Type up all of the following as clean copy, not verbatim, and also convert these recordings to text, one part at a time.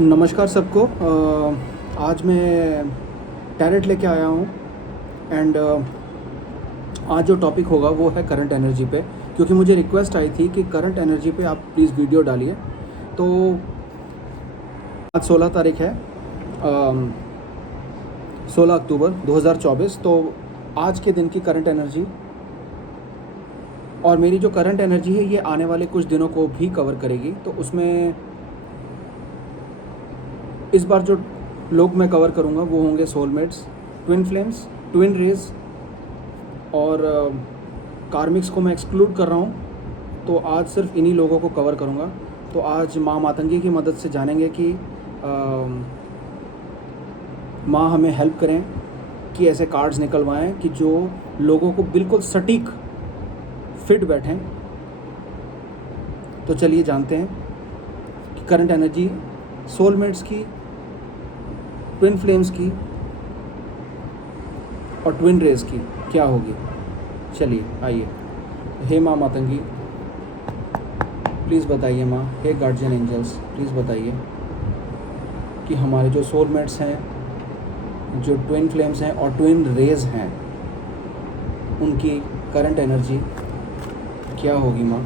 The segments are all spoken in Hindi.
नमस्कार सबको। आज मैं टैरेट लेके आया हूँ एंड आज जो टॉपिक होगा वो है करंट एनर्जी पे, क्योंकि मुझे रिक्वेस्ट आई थी कि करंट एनर्जी पे आप प्लीज़ वीडियो डालिए। तो आज 16 तारीख है, 16 अक्टूबर 2024। तो आज के दिन की करंट एनर्जी और मेरी जो करंट एनर्जी है ये आने वाले कुछ दिनों को भी कवर करेगी। तो उसमें इस बार जो लोग मैं कवर करूँगा वो होंगे soulmates, twin flames, twin rays और कार्मिक्स को मैं एक्सक्लूड कर रहा हूँ। तो आज सिर्फ इन्हीं लोगों को कवर करूँगा। तो आज माँ मातंगी की मदद से जानेंगे कि माँ हमें हेल्प करें कि ऐसे कार्ड्स निकलवाएं कि जो लोगों को बिल्कुल सटीक फिट बैठें। तो चलिए जानते हैं कि करंट एनर्जी सोलमेट्स की, ट्विन फ्लेम्स की और ट्विन रेज की क्या होगी। चलिए आइए। हे माँ मातंगी प्लीज़ बताइए, माँ हे गार्जियन एंजल्स प्लीज़ बताइए कि हमारे जो सोलमेट्स हैं, जो ट्विन फ्लेम्स हैं और ट्विन रेज हैं, उनकी करंट एनर्जी क्या होगी माँ।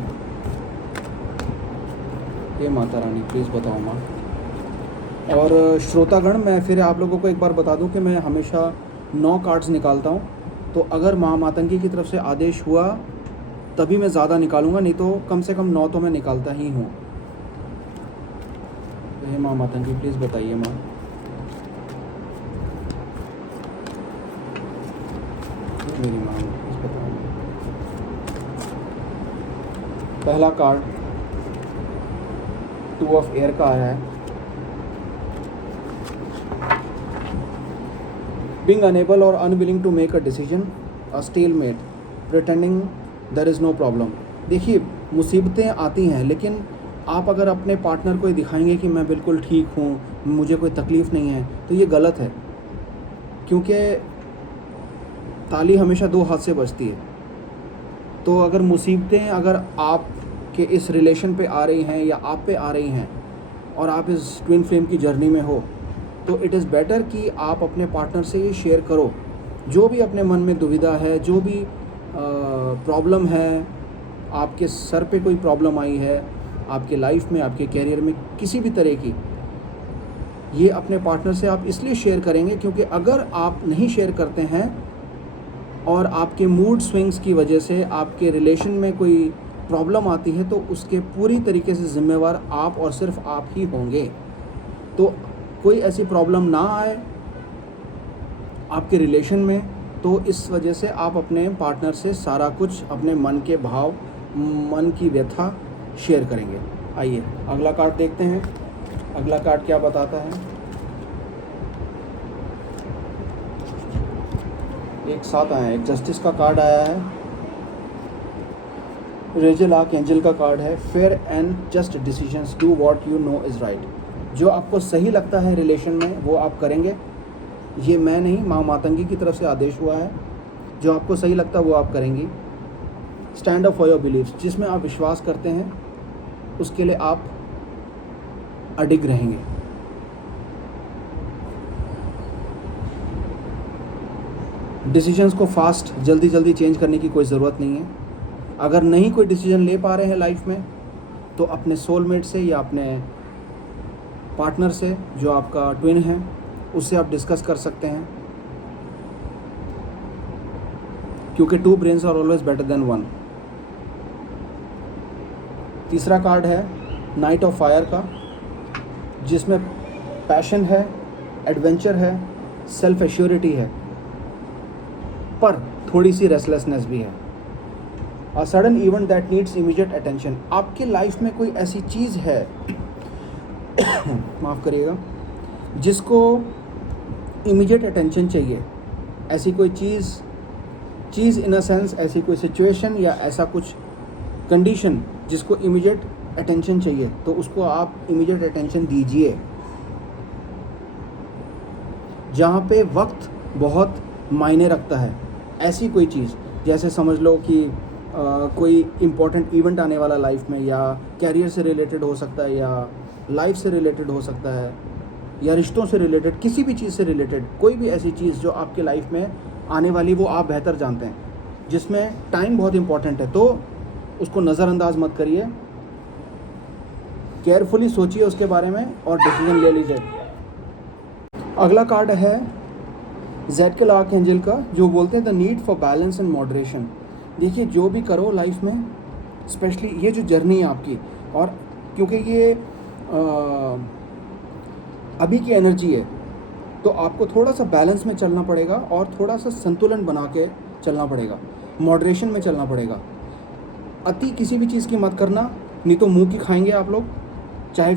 हे माता रानी प्लीज़ बताओ माँ। और श्रोतागण, मैं फिर आप लोगों को एक बार बता दूं कि मैं हमेशा 9 कार्ड्स निकालता हूं। तो अगर माँ मातंगी की तरफ से आदेश हुआ तभी मैं ज़्यादा निकालूंगा, नहीं तो कम से कम 9 तो मैं निकालता ही हूँ। हे माँ मातंगी प्लीज़ बताइए माँ। मेरी माँ प्लीज़ बताओ। पहला कार्ड 2 ऑफ एयर का आया है। Being unable or unwilling to make a decision, a stalemate, pretending there is no problem। देखिए, मुसीबतें आती हैं, लेकिन आप अगर अपने पार्टनर को दिखाएंगे कि मैं बिल्कुल ठीक हूँ, मुझे कोई तकलीफ़ नहीं है, तो ये गलत है। क्योंकि ताली हमेशा 2 हाथ से बजती है। तो अगर मुसीबतें अगर आपके इस रिलेशन पे आ रही हैं या आप पे आ रही हैं और आप इस ट्विन फ्लेम की जर्नी में हो, तो इट इज़ बेटर कि आप अपने पार्टनर से ये शेयर करो जो भी अपने मन में दुविधा है, जो भी प्रॉब्लम है, आपके सर पे कोई प्रॉब्लम आई है, आपके लाइफ में, आपके कैरियर में किसी भी तरह की, ये अपने पार्टनर से आप इसलिए शेयर करेंगे क्योंकि अगर आप नहीं शेयर करते हैं और आपके मूड स्विंग्स की वजह से आपके रिलेशन में कोई प्रॉब्लम आती है, तो उसके पूरी तरीके से ज़िम्मेवार आप और सिर्फ आप ही होंगे। तो कोई ऐसी प्रॉब्लम ना आए आपके रिलेशन में, तो इस वजह से आप अपने पार्टनर से सारा कुछ, अपने मन के भाव, मन की व्यथा शेयर करेंगे। आइए अगला कार्ड देखते हैं। अगला कार्ड क्या बताता है। एक साथ आया है, एक जस्टिस का कार्ड आया है, रेजल आर्क एंजल का कार्ड है। Fair and just decisions, do what you know is right. जो आपको सही लगता है रिलेशन में वो आप करेंगे। ये मैं नहीं, माँ मातंगी की तरफ से आदेश हुआ है। जो आपको सही लगता है वो आप करेंगी। Stand up for your believes, जिसमें आप विश्वास करते हैं उसके लिए आप अडिग रहेंगे। डिसीजंस को फास्ट जल्दी जल्दी चेंज करने की कोई ज़रूरत नहीं है। अगर नहीं कोई डिसीजन ले पा रहे हैं लाइफ में, तो अपने सोलमेट से या अपने पार्टनर से, जो आपका ट्विन है, उससे आप डिस्कस कर सकते हैं, क्योंकि 2 brains are always better than 1। तीसरा कार्ड है नाइट ऑफ फायर का, जिसमें पैशन है, एडवेंचर है, सेल्फ एश्योरिटी है, पर थोड़ी सी रेस्टलेसनेस भी है। A sudden event that needs immediate attention. आपकी लाइफ में कोई ऐसी चीज़ है माफ़ करिएगा, जिसको इमीडिएट अटेंशन चाहिए। ऐसी कोई चीज़ इन अ सेंस, ऐसी कोई सिचुएशन या ऐसा कुछ कंडीशन जिसको इमीडिएट अटेंशन चाहिए, तो उसको आप इमीडिएट अटेंशन दीजिए। जहाँ पे वक्त बहुत मायने रखता है, ऐसी कोई चीज़, जैसे समझ लो कि कोई इम्पोर्टेंट इवेंट आने वाला लाइफ में, या कैरियर से रिलेटेड हो सकता है, या लाइफ से रिलेटेड हो सकता है, या रिश्तों से रिलेटेड, किसी भी चीज़ से रिलेटेड, कोई भी ऐसी चीज़ जो आपके लाइफ में आने वाली वो आप बेहतर जानते हैं, जिसमें टाइम बहुत इंपॉर्टेंट है, तो उसको नज़रअंदाज मत करिए, केयरफुली सोचिए उसके बारे में और डिसीजन ले लीजिए। अगला कार्ड है ज़ेडकिएल आर्कएंजल का, जो बोलते हैं the need for balance and moderation. देखिए, जो भी करो लाइफ में, स्पेशली ये जो जर्नी है आपकी, और क्योंकि ये अभी की एनर्जी है, तो आपको थोड़ा सा बैलेंस में चलना पड़ेगा और थोड़ा सा संतुलन बना के चलना पड़ेगा, मॉडरेशन में चलना पड़ेगा। अति किसी भी चीज़ की मत करना, नहीं तो मुंह की खाएंगे आप लोग, चाहे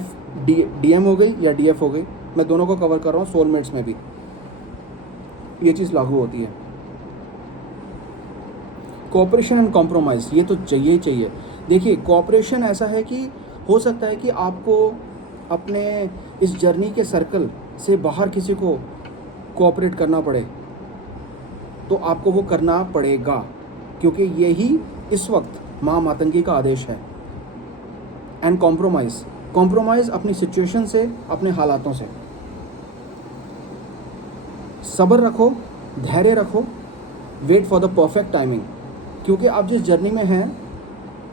डीएम हो गई या डीएफ हो गई। मैं दोनों को कवर कर रहा हूँ, सोलमेट्स में भी ये चीज़ लागू होती है। कोऑपरेशन एंड कॉम्प्रोमाइज़, ये तो चाहिए ही चाहिए। देखिए, कोऑपरेशन ऐसा है कि हो सकता है कि आपको अपने इस जर्नी के सर्कल से बाहर किसी को कोऑपरेट करना पड़े, तो आपको वो करना पड़ेगा, क्योंकि यही इस वक्त माँ मातंगी का आदेश है। एंड कॉम्प्रोमाइज़, कॉम्प्रोमाइज़ अपनी सिचुएशन से, अपने हालातों से। सब्र रखो, धैर्य रखो, wait for the perfect timing, क्योंकि आप जिस जर्नी में हैं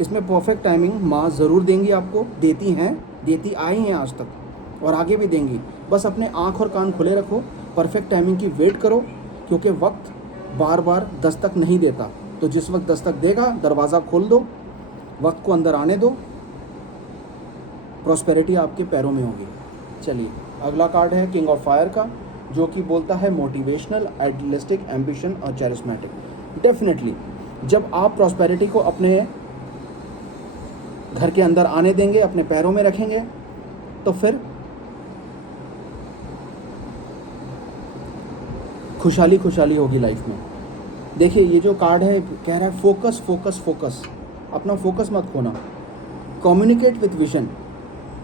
इसमें परफेक्ट टाइमिंग माँ ज़रूर देंगी आपको, देती हैं, देती आई हैं आज तक और आगे भी देंगी। बस अपने आँख और कान खुले रखो, परफेक्ट टाइमिंग की वेट करो, क्योंकि वक्त बार बार दस्तक नहीं देता, तो जिस वक्त दस्तक देगा दरवाज़ा खोल दो, वक्त को अंदर आने दो, प्रॉस्पेरिटी आपके पैरों में होगी। चलिए, अगला कार्ड है किंग ऑफ फायर का, जो कि बोलता है मोटिवेशनल, आइडियलिस्टिक, एम्बिशन और चैरिस्मेटिक। डेफिनेटली जब आप प्रॉस्पेरिटी को अपने घर के अंदर आने देंगे, अपने पैरों में रखेंगे, तो फिर खुशहाली खुशहाली होगी लाइफ में। देखिए, ये जो कार्ड है कह रहा है फोकस फोकस फोकस, अपना फोकस मत खोना। कम्युनिकेट विथ विजन,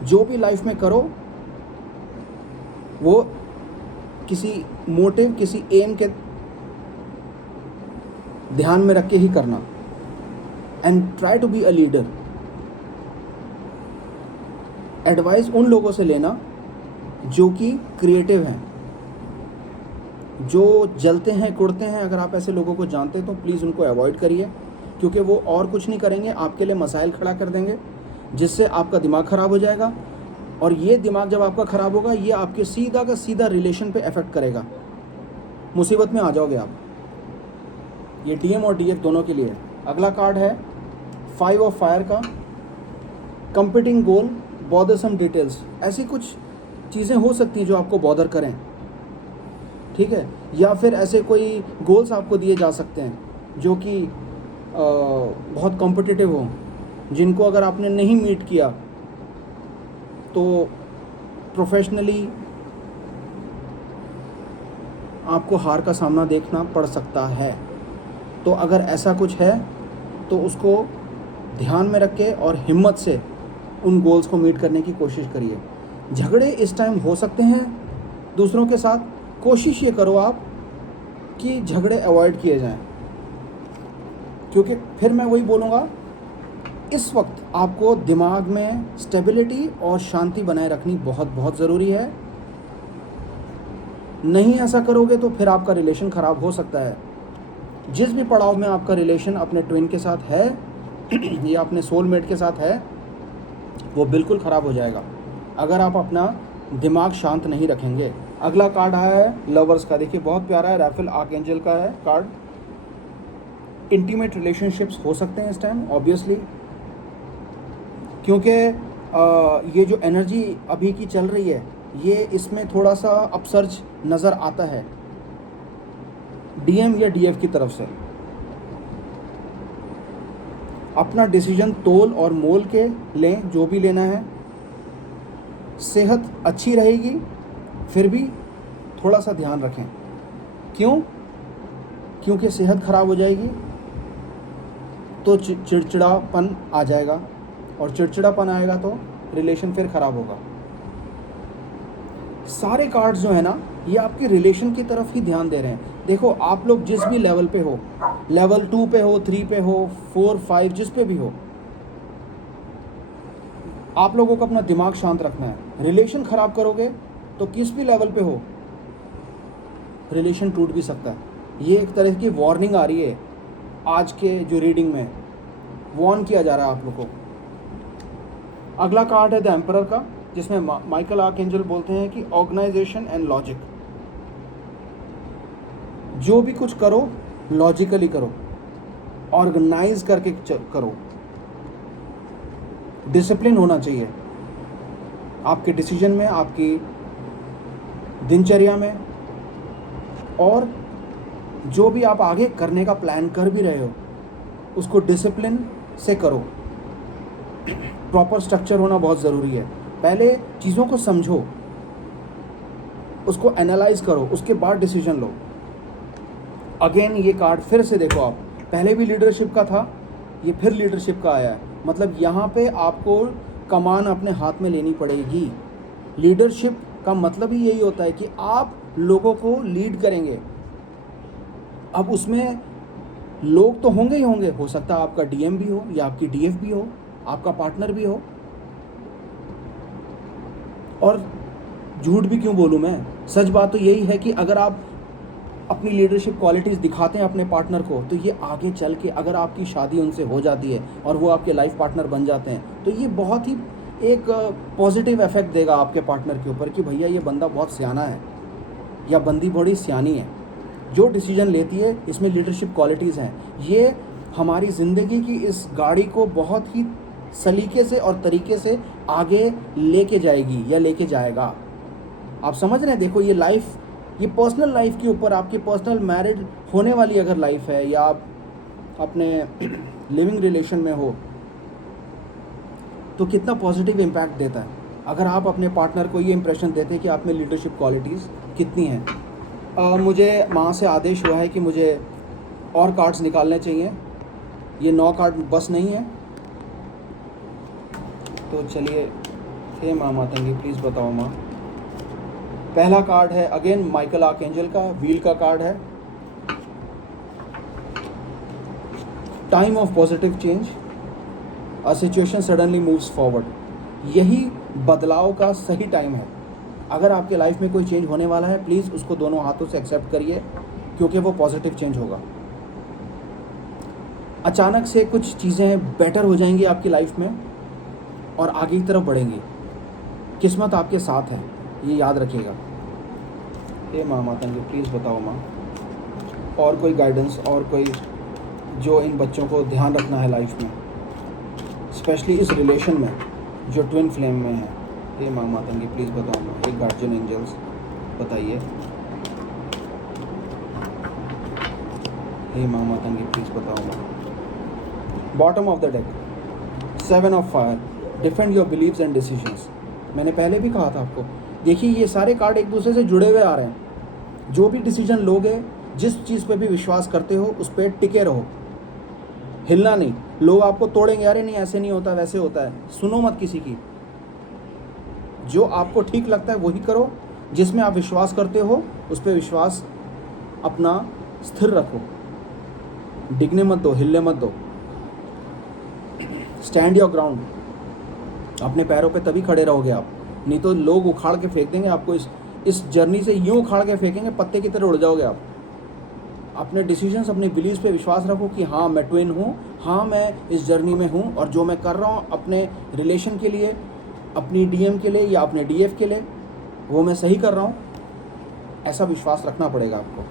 जो भी लाइफ में करो वो किसी मोटिव, किसी एम के ध्यान में रख के ही करना। And try to be a leader. Advice उन लोगों से लेना जो कि क्रिएटिव हैं, जो जलते हैं कुड़ते हैं। अगर आप ऐसे लोगों को जानते हैं तो प्लीज़ उनको अवॉइड करिए, क्योंकि वो और कुछ नहीं करेंगे, आपके लिए मसाइल खड़ा कर देंगे, जिससे आपका दिमाग ख़राब हो जाएगा। और ये दिमाग जब आपका ख़राब होगा, ये आपके सीधा का सीधा रिलेशन पे इफ़ेक्ट करेगा, मुसीबत में आ जाओगे आप। ये डीएम और डीएफ दोनों के लिए है। अगला कार्ड है 5 ऑफ फायर का, कंपीटिंग गोल, बॉदरसम डिटेल्स। ऐसी कुछ चीज़ें हो सकती हैं जो आपको बॉदर करें, ठीक है, या फिर ऐसे कोई गोल्स आपको दिए जा सकते हैं जो कि बहुत कॉम्पिटिटिव हों, जिनको अगर आपने नहीं मीट किया तो प्रोफेशनली आपको हार का सामना देखना पड़ सकता है। तो अगर ऐसा कुछ है तो उसको ध्यान में रख के और हिम्मत से उन गोल्स को मीट करने की कोशिश करिए। झगड़े इस टाइम हो सकते हैं दूसरों के साथ, कोशिश ये करो आप कि झगड़े अवॉइड किए जाएं, क्योंकि फिर मैं वही बोलूँगा, इस वक्त आपको दिमाग में स्टेबिलिटी और शांति बनाए रखनी बहुत बहुत ज़रूरी है। नहीं ऐसा करोगे तो फिर आपका रिलेशन ख़राब हो सकता है। जिस भी पड़ाव में आपका रिलेशन अपने ट्विन के साथ है या अपने सोलमेट के साथ है, वो बिल्कुल ख़राब हो जाएगा अगर आप अपना दिमाग शांत नहीं रखेंगे। अगला कार्ड आया है लवर्स का। देखिए, बहुत प्यारा है, रैफेल आर्कएंजल का है कार्ड। इंटीमेट रिलेशनशिप्स हो सकते हैं इस टाइम, ऑब्वियसली, क्योंकि ये जो एनर्जी अभी की चल रही है, ये इसमें थोड़ा सा अपसर्ज नज़र आता है डीएम या डीएफ की तरफ से। अपना डिसीजन तोल और मोल के लें, जो भी लेना है। सेहत अच्छी रहेगी, फिर भी थोड़ा सा ध्यान रखें। क्यों? क्योंकि सेहत खराब हो जाएगी तो चिड़चिड़ापन आ जाएगा, और चिड़चिड़ापन आएगा तो रिलेशन फिर ख़राब होगा। सारे कार्ड्स जो है ना, ये आपके रिलेशन की तरफ ही ध्यान दे रहे हैं। देखो, आप लोग जिस भी लेवल पे हो, लेवल 2 पे हो, 3 पे हो, 4, 5, जिस पे भी हो, आप लोगों को अपना दिमाग शांत रखना है। रिलेशन ख़राब करोगे तो किस भी लेवल पे हो रिलेशन टूट भी सकता है। ये एक तरह की वार्निंग आ रही है आज के जो रीडिंग में, वार्न किया जा रहा है आप लोगों को। अगला कार्ड है द एम्परर का, जिसमें माइकल आर्कएंजल बोलते हैं कि ऑर्गेनाइजेशन एंड लॉजिक। जो भी कुछ करो लॉजिकली करो, ऑर्गेनाइज करके करो, डिसिप्लिन होना चाहिए आपके डिसीजन में, आपकी दिनचर्या में, और जो भी आप आगे करने का प्लान कर भी रहे हो उसको डिसिप्लिन से करो। प्रॉपर स्ट्रक्चर होना बहुत ज़रूरी है। पहले चीज़ों को समझो, उसको एनालाइज करो, उसके बाद डिसीजन लो। अगेन ये कार्ड फिर से देखो, आप पहले भी लीडरशिप का था, ये फिर लीडरशिप का आया है। मतलब यहाँ पे आपको कमान अपने हाथ में लेनी पड़ेगी। लीडरशिप का मतलब ही यही होता है कि आप लोगों को लीड करेंगे। अब उसमें लोग तो होंगे ही होंगे, हो सकता है आपका डीएम भी हो या आपकी डीएफ भी हो, आपका पार्टनर भी हो। और झूठ भी क्यों बोलूँ मैं, सच बात तो यही है कि अगर आप अपनी लीडरशिप क्वालिटीज़ दिखाते हैं अपने पार्टनर को, तो ये आगे चल के अगर आपकी शादी उनसे हो जाती है और वो आपके लाइफ पार्टनर बन जाते हैं, तो ये बहुत ही एक पॉजिटिव इफेक्ट देगा आपके पार्टनर के ऊपर कि भैया ये बंदा बहुत सियाना है या बंदी बड़ी सियानी है, जो डिसीजन लेती है इसमें लीडरशिप क्वालिटीज़ हैं। ये हमारी ज़िंदगी की इस गाड़ी को बहुत ही सलीके से और तरीके से आगे लेके जाएगी या लेके जाएगा। आप समझ रहे हैं? देखो ये लाइफ, ये पर्सनल लाइफ के ऊपर, आपकी पर्सनल मैरिड होने वाली अगर लाइफ है या आप अपने लिविंग रिलेशन में हो, तो कितना पॉजिटिव इम्पैक्ट देता है अगर आप अपने पार्टनर को ये इंप्रेशन देते हैं कि आप में लीडरशिप क्वालिटीज़ कितनी हैं। मुझे माँ से आदेश हुआ है कि मुझे और कार्ड्स निकालने चाहिए, ये 9 कार्ड बस नहीं है। तो चलिए, हे माँ मातंगी प्लीज़ बताओ माँ। पहला कार्ड है अगेन माइकल आर्कएंजल का, व्हील का कार्ड है। Time of positive change, a situation suddenly moves forward. यही बदलाव का सही टाइम है। अगर आपके लाइफ में कोई चेंज होने वाला है, प्लीज़ उसको दोनों हाथों से एक्सेप्ट करिए, क्योंकि वो पॉजिटिव चेंज होगा। अचानक से कुछ चीज़ें बेटर हो जाएंगी आपकी लाइफ में और आगे की तरफ बढ़ेंगी। किस्मत आपके साथ है, ये याद रखिएगा। हे माँ मातंगी प्लीज़ बताओ माँ, और कोई गाइडेंस, और कोई जो इन बच्चों को ध्यान रखना है लाइफ में, स्पेशली इस रिलेशन में जो ट्विन फ्लेम में है। हे माँ मातंगी प्लीज़ बताओ माँ। एक गार्जियन एंजल्स बताइए। हे माँ मातंगी प्लीज़ बताओ माँ। Bottom of the deck, 7 of fire, defend your believes and decisions. मैंने पहले भी कहा था आपको, देखिए ये सारे कार्ड एक दूसरे से जुड़े हुए आ रहे हैं। जो भी डिसीजन लोगे, जिस चीज़ पे भी विश्वास करते हो उस पर टिके रहो, हिलना नहीं। लोग आपको तोड़ेंगे, अरे नहीं ऐसे नहीं होता वैसे होता है, सुनो मत किसी की। जो आपको ठीक लगता है वही करो, जिसमें आप विश्वास करते हो उस पर विश्वास अपना स्थिर रखो, डिगने मत दो, हिलने मत दो। स्टैंड योर ग्राउंड, अपने पैरों पे तभी खड़े रहोगे आप, नहीं तो लोग उखाड़ के फेंक देंगे आपको। इस जर्नी से यूँ उखाड़ के फेंकेंगे, पत्ते की तरह उड़ जाओगे आप। अपने डिसीजंस, अपने बिलीव्स पे विश्वास रखो कि हाँ मैं ट्विन हूँ, हाँ मैं इस जर्नी में हूँ, और जो मैं कर रहा हूँ अपने रिलेशन के लिए, अपनी डीएम के लिए या अपने डीएफ के लिए, वो मैं सही कर रहा हूँ। ऐसा विश्वास रखना पड़ेगा आपको।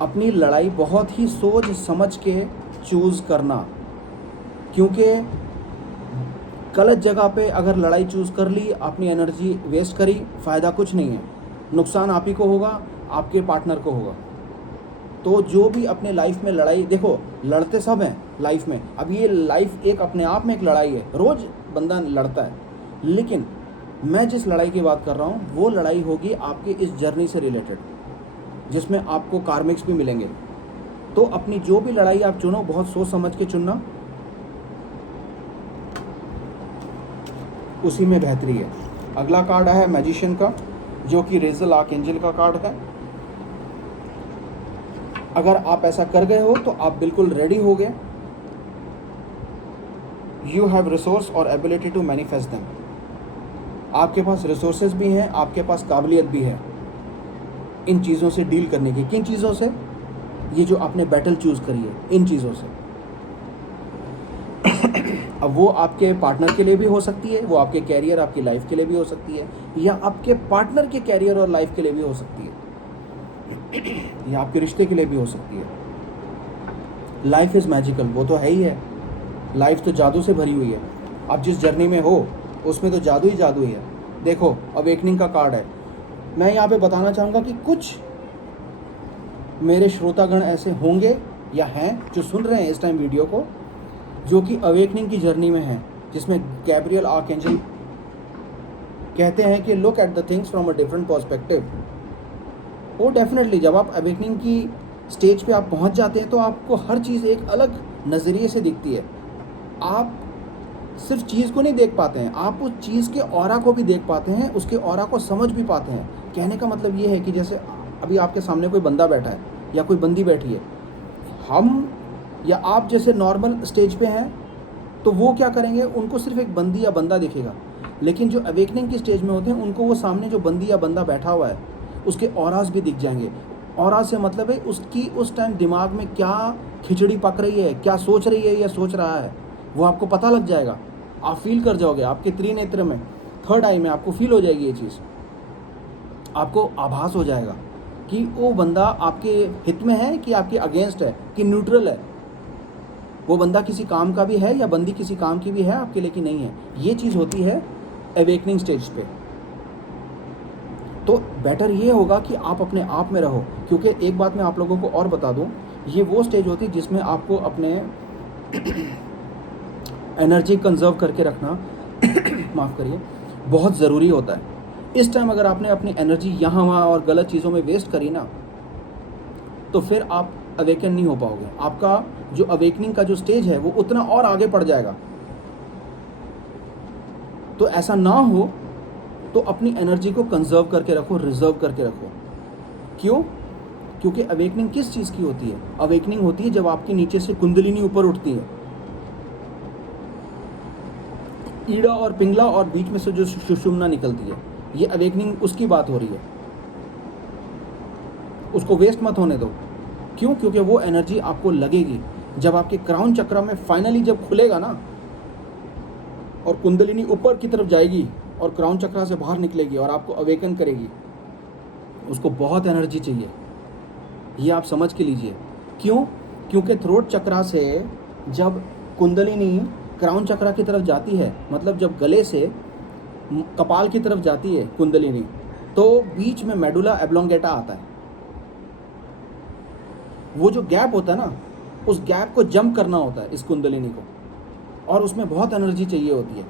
अपनी लड़ाई बहुत ही सोच समझ के चूज़ करना, क्योंकि गलत जगह पे अगर लड़ाई चूज़ कर ली, अपनी एनर्जी वेस्ट करी, फ़ायदा कुछ नहीं है। नुकसान आप ही को होगा, आपके पार्टनर को होगा। तो जो भी अपने लाइफ में लड़ाई, देखो लड़ते सब हैं लाइफ में, अब ये लाइफ एक अपने आप में एक लड़ाई है, रोज़ बंदा लड़ता है। लेकिन मैं जिस लड़ाई की बात कर रहा हूँ वो लड़ाई होगी आपकी इस जर्नी से रिलेटेड, जिसमें आपको कार्मिक्स भी मिलेंगे। तो अपनी जो भी लड़ाई आप चुनो, बहुत सोच समझ के चुनना, उसी में बेहतरी है। अगला कार्ड है मैजिशियन का, जो कि रेजल आर्कएंजल का कार्ड है। अगर आप ऐसा कर गए हो तो आप बिल्कुल रेडी हो गए। यू हैव रिसोर्स और एबिलिटी टू मैनिफेस्ट देम। आपके पास रिसोर्सेज भी हैं, आपके पास काबिलियत भी है इन चीज़ों से डील करने की। किन चीज़ों से? ये जो आपने बैटल चूज़ करी है, इन चीज़ों से। अब वो आपके पार्टनर के लिए भी हो सकती है, वो आपके कैरियर, आपकी लाइफ के लिए भी हो सकती है, या आपके पार्टनर के कैरियर और लाइफ के लिए भी हो सकती है, या आपके रिश्ते के लिए भी हो सकती है। लाइफ इज़ मैजिकल, वो तो है ही है। लाइफ तो जादू से भरी हुई है। आप जिस जर्नी में हो उसमें तो जादू ही जादू ही है। देखो, अवेकनिंग का कार्ड है। मैं यहाँ पे बताना चाहूँगा कि कुछ मेरे श्रोतागण ऐसे होंगे या हैं जो सुन रहे हैं इस टाइम वीडियो को, जो कि अवेकनिंग की जर्नी में हैं, जिसमें गैब्रियल आर्कएंजल कहते हैं कि look at the things from a different perspective. वो डेफिनेटली जब आप अवेकनिंग की स्टेज पे आप पहुंच जाते हैं तो आपको हर चीज़ एक अलग नज़रिए से दिखती है। आप सिर्फ चीज़ को नहीं देख पाते हैं, आप उस चीज़ के ऑरा को भी देख पाते हैं, उसके ऑरा को समझ भी पाते हैं। कहने का मतलब ये है कि जैसे अभी आपके सामने कोई बंदा बैठा है या कोई बंदी बैठी है, हम या आप जैसे नॉर्मल स्टेज पे हैं तो वो क्या करेंगे, उनको सिर्फ एक बंदी या बंदा दिखेगा। लेकिन जो अवेकनिंग की स्टेज में होते हैं उनको वो सामने जो बंदी या बंदा बैठा हुआ है उसके ऑरास भी दिख जाएंगे। ऑरा से मतलब है उसकी उस टाइम दिमाग में क्या खिचड़ी पक रही है, क्या सोच रही है या सोच रहा है, वो आपको पता लग जाएगा। आप फील कर जाओगे, आपके त्रिनेत्र में, थर्ड आई में आपको फील हो जाएगी ये चीज़। आपको आभास हो जाएगा कि वो बंदा आपके हित में है कि आपके अगेंस्ट है, कि न्यूट्रल है। वो बंदा किसी काम का भी है या बंदी किसी काम की भी है आपके लिए कि नहीं है। ये चीज़ होती है अवेकनिंग स्टेज पे। तो बेटर ये होगा कि आप अपने आप में रहो, क्योंकि एक बात मैं आप लोगों को और बता दूं, ये वो स्टेज होती है जिसमें आपको अपने एनर्जी कंजर्व करके रखना माफ़ करिए, बहुत ज़रूरी होता है। इस टाइम अगर आपने अपनी एनर्जी यहाँ वहाँ और गलत चीज़ों में वेस्ट करी ना, तो फिर आप अवेकन नहीं हो पाओगे। आपका जो अवेकनिंग का जो स्टेज है वो उतना और आगे पड़ जाएगा। तो ऐसा ना हो तो अपनी एनर्जी को कंजर्व करके रखो, रिजर्व करके रखो। क्यों? क्योंकि अवेकनिंग किस चीज़ की होती है? अवेकनिंग होती है जब आपके नीचे से कुंडलिनी ऊपर उठती है, ईड़ा और पिंगला और बीच में से जो सुषुम्ना निकलती है, ये अवेकनिंग उसकी बात हो रही है। उसको वेस्ट मत होने दो। क्यों? क्योंकि वो एनर्जी आपको लगेगी जब आपके क्राउन चक्र में फाइनली जब खुलेगा ना और कुंडलिनी ऊपर की तरफ जाएगी और क्राउन चक्र से बाहर निकलेगी और आपको अवेकन करेगी। उसको बहुत एनर्जी चाहिए, ये आप समझ के लीजिए। क्यों? क्योंकि थ्रोट चक्र से जब कुंडलिनी क्राउन चक्र की तरफ जाती है, मतलब जब गले से कपाल की तरफ जाती है कुंडलिनी, तो बीच में मेडुला एब्लोंगेटा आता है। वो जो गैप होता है ना, उस गैप को जंप करना होता है इस कुंडलिनी को, और उसमें बहुत एनर्जी चाहिए होती है।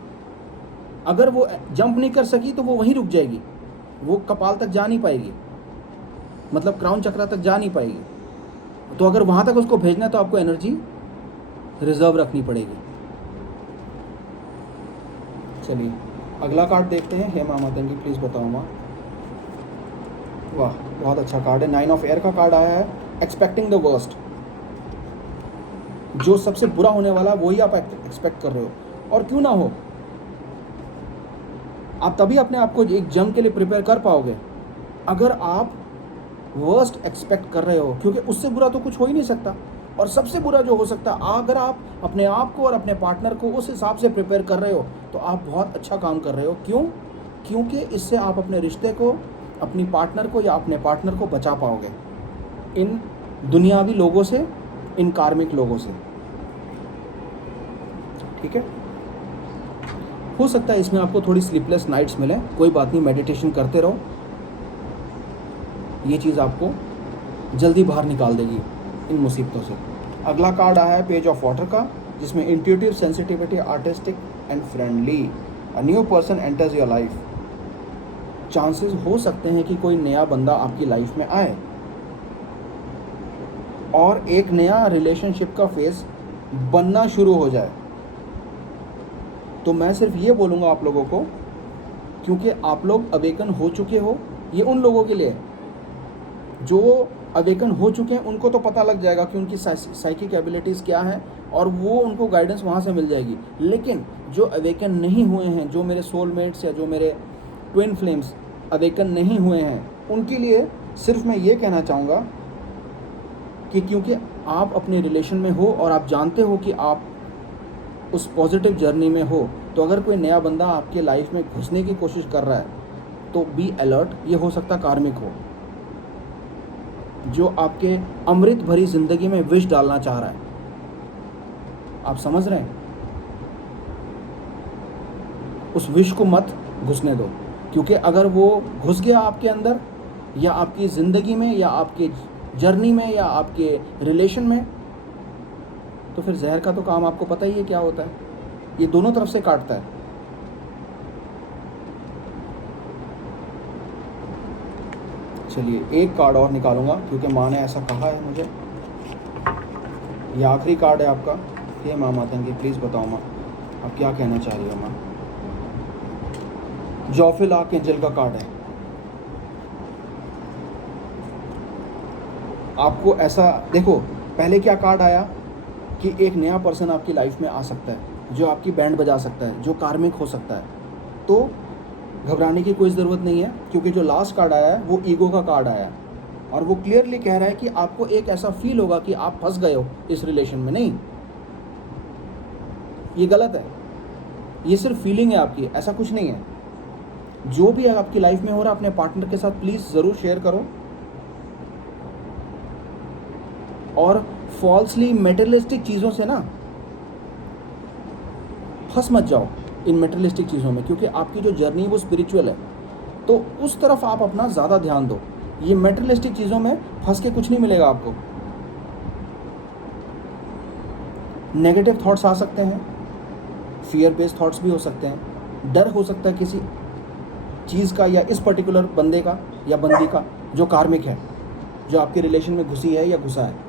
अगर वो जंप नहीं कर सकी तो वो वहीं रुक जाएगी, वो कपाल तक जा नहीं पाएगी, मतलब क्राउन चक्र तक जा नहीं पाएगी। तो अगर वहाँ तक उसको भेजना है तो आपको एनर्जी रिजर्व रखनी पड़ेगी। चलिए अगला कार्ड देखते हैं। हे माँ मातंगी प्लीज़ बताओ माँ। वाह, बहुत अच्छा कार्ड है। 9 ऑफ एयर का कार्ड आया है। एक्सपेक्टिंग द वर्स्ट, जो सबसे बुरा होने वाला वही आप एक्सपेक्ट कर रहे हो, और क्यों ना हो। आप तभी अपने आप को एक जंग के लिए प्रिपेयर कर पाओगे अगर आप वर्स्ट एक्सपेक्ट कर रहे हो, क्योंकि उससे बुरा तो कुछ हो ही नहीं सकता। और सबसे बुरा जो हो सकता है, अगर आप अपने आप को और अपने पार्टनर को उस हिसाब से प्रिपेयर कर रहे हो तो आप बहुत अच्छा काम कर रहे हो। क्यों? क्योंकि इससे आप अपने रिश्ते को, अपनी पार्टनर को या अपने पार्टनर को बचा पाओगे इन दुनियावी लोगों से, इन कार्मिक लोगों से। ठीक है, हो सकता है इसमें आपको थोड़ी स्लीपलेस नाइट्स मिले, कोई बात नहीं, मेडिटेशन करते रहो, ये चीज़ आपको जल्दी बाहर निकाल देगी इन मुसीबतों से। अगला कार्ड आया है पेज ऑफ वाटर का, जिसमें intuitive, sensitivity, artistic and friendly. A new person enters your life. Chances हो सकते हैं कि कोई नया बंदा आपकी लाइफ में आए और एक नया रिलेशनशिप का फेस बनना शुरू हो जाए। तो मैं सिर्फ ये बोलूँगा आप लोगों को, क्योंकि आप लोग अवेकन हो चुके हो, ये उन लोगों के लिए जो अवेकन हो चुके हैं उनको तो पता लग जाएगा कि उनकी साइकिक एबिलिटीज़ क्या है और वो उनको गाइडेंस वहाँ से मिल जाएगी। लेकिन जो अवेकन नहीं हुए हैं, जो मेरे सोलमेट्स या जो मेरे ट्विन फ्लेम्स अवेकन नहीं हुए हैं, उनके लिए सिर्फ मैं ये कहना चाहूँगा कि क्योंकि आप अपने रिलेशन में हो और आप जानते हो कि आप उस पॉजिटिव जर्नी में हो, तो अगर कोई नया बंदा आपके लाइफ में घुसने की कोशिश कर रहा है तो बी अलर्ट। ये हो सकता कार्मिक हो जो आपके अमृत भरी ज़िंदगी में विष डालना चाह रहा है। आप समझ रहे हैं? उस विष को मत घुसने दो, क्योंकि अगर वो घुस गया आपके अंदर या आपकी ज़िंदगी में या आपके जर्नी में या आपके रिलेशन में, तो फिर जहर का तो काम आपको पता ही है क्या होता है। ये दोनों तरफ से काटता है। चलिए एक कार्ड और निकालूंगा क्योंकि माँ ने ऐसा कहा है मुझे। ये आखिरी कार्ड है आपका। हे माँ मातंगी, प्लीज़ बताओ माँ आप क्या कहना चाह रही हो माँ। जॉफिल आर्क एंजल का कार्ड है। आपको ऐसा देखो, पहले क्या कार्ड आया कि एक नया पर्सन आपकी लाइफ में आ सकता है जो आपकी बैंड बजा सकता है, जो कार्मिक हो सकता है। तो घबराने की कोई ज़रूरत नहीं है, क्योंकि जो लास्ट कार्ड आया है वो ईगो का कार्ड आया है और वो क्लियरली कह रहा है कि आपको एक ऐसा फील होगा कि आप फंस गए हो इस रिलेशन में। नहीं, ये गलत है। ये सिर्फ फीलिंग है आपकी, ऐसा कुछ नहीं है। जो भी आपकी लाइफ में हो रहा है अपने पार्टनर के साथ प्लीज़ ज़रूर शेयर करो और फॉल्सली मेटेरियलिस्टिक चीज़ों से ना फंस मत जाओ इन मेटेरियलिस्टिक चीज़ों में, क्योंकि आपकी जो जर्नी वो स्पिरिचुअल है, तो उस तरफ आप अपना ज़्यादा ध्यान दो। ये मेटेरियलिस्टिक चीज़ों में फंस के कुछ नहीं मिलेगा आपको। नेगेटिव थॉट्स आ सकते हैं, फियर बेस्ड थॉट्स भी हो सकते हैं, डर हो सकता है किसी चीज़ का या इस पर्टिकुलर बंदे का या बंदी का जो कार्मिक है, जो आपके रिलेशन में घुसी है या घुसा है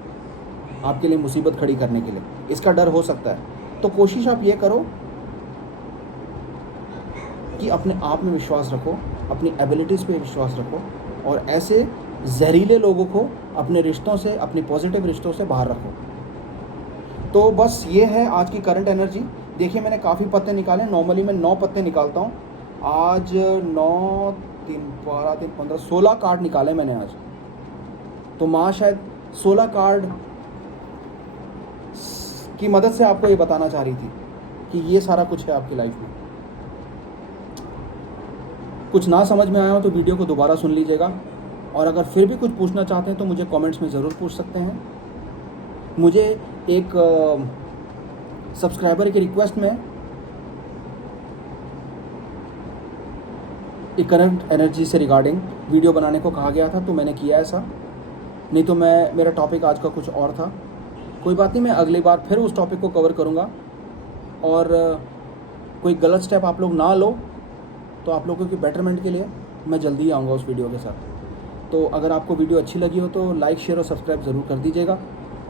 आपके लिए मुसीबत खड़ी करने के लिए, इसका डर हो सकता है। तो कोशिश आप ये करो कि अपने आप में विश्वास रखो, अपनी एबिलिटीज़ पे विश्वास रखो और ऐसे जहरीले लोगों को अपने रिश्तों से, अपनी पॉजिटिव रिश्तों से बाहर रखो। तो बस ये है आज की करंट एनर्जी। देखिए मैंने काफ़ी पत्ते निकाले। नॉर्मली मैं 9 पत्ते निकालता हूँ। आज 9, 3, 12, 3, 15, 16 कार्ड निकाले मैंने आज। तो माँ शायद 16 कार्ड की मदद से आपको ये बताना चाह रही थी कि ये सारा कुछ है आपकी लाइफ में। कुछ ना समझ में आया हो तो वीडियो को दोबारा सुन लीजिएगा और अगर फिर भी कुछ पूछना चाहते हैं तो मुझे कमेंट्स में ज़रूर पूछ सकते हैं। मुझे एक सब्सक्राइबर की रिक्वेस्ट में एक करंट एनर्जी से रिगार्डिंग वीडियो बनाने को कहा गया था, तो मैंने किया ऐसा। नहीं तो मेरा टॉपिक आज का कुछ और था। कोई बात नहीं, मैं अगली बार फिर उस टॉपिक को कवर करूँगा और कोई गलत स्टेप आप लोग ना लो, तो आप लोगों की बेटरमेंट के लिए मैं जल्दी ही आऊँगा उस वीडियो के साथ। तो अगर आपको वीडियो अच्छी लगी हो तो लाइक, शेयर और सब्सक्राइब ज़रूर कर दीजिएगा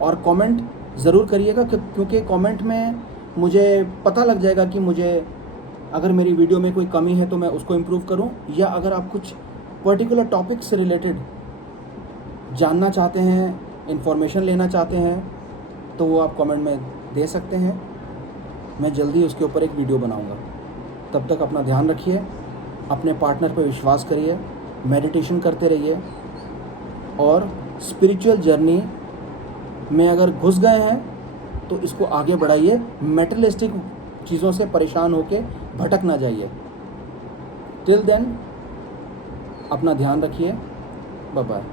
और कमेंट ज़रूर करिएगा, क्योंकि कमेंट में मुझे पता लग जाएगा कि मुझे अगर मेरी वीडियो में कोई कमी है तो मैं उसको इम्प्रूव करूं, या अगर आप कुछ पर्टिकुलर टॉपिक से रिलेटेड जानना चाहते हैं, इन्फॉर्मेशन लेना चाहते हैं, तो वो आप कमेंट में दे सकते हैं। मैं जल्दी उसके ऊपर एक वीडियो बनाऊंगा। तब तक अपना ध्यान रखिए, अपने पार्टनर पर विश्वास करिए, मेडिटेशन करते रहिए और स्पिरिचुअल जर्नी में अगर घुस गए हैं तो इसको आगे बढ़ाइए। मेटेरियलिस्टिक चीज़ों से परेशान होके भटक ना जाइए। टिल देन अपना ध्यान रखिए। Bye bye.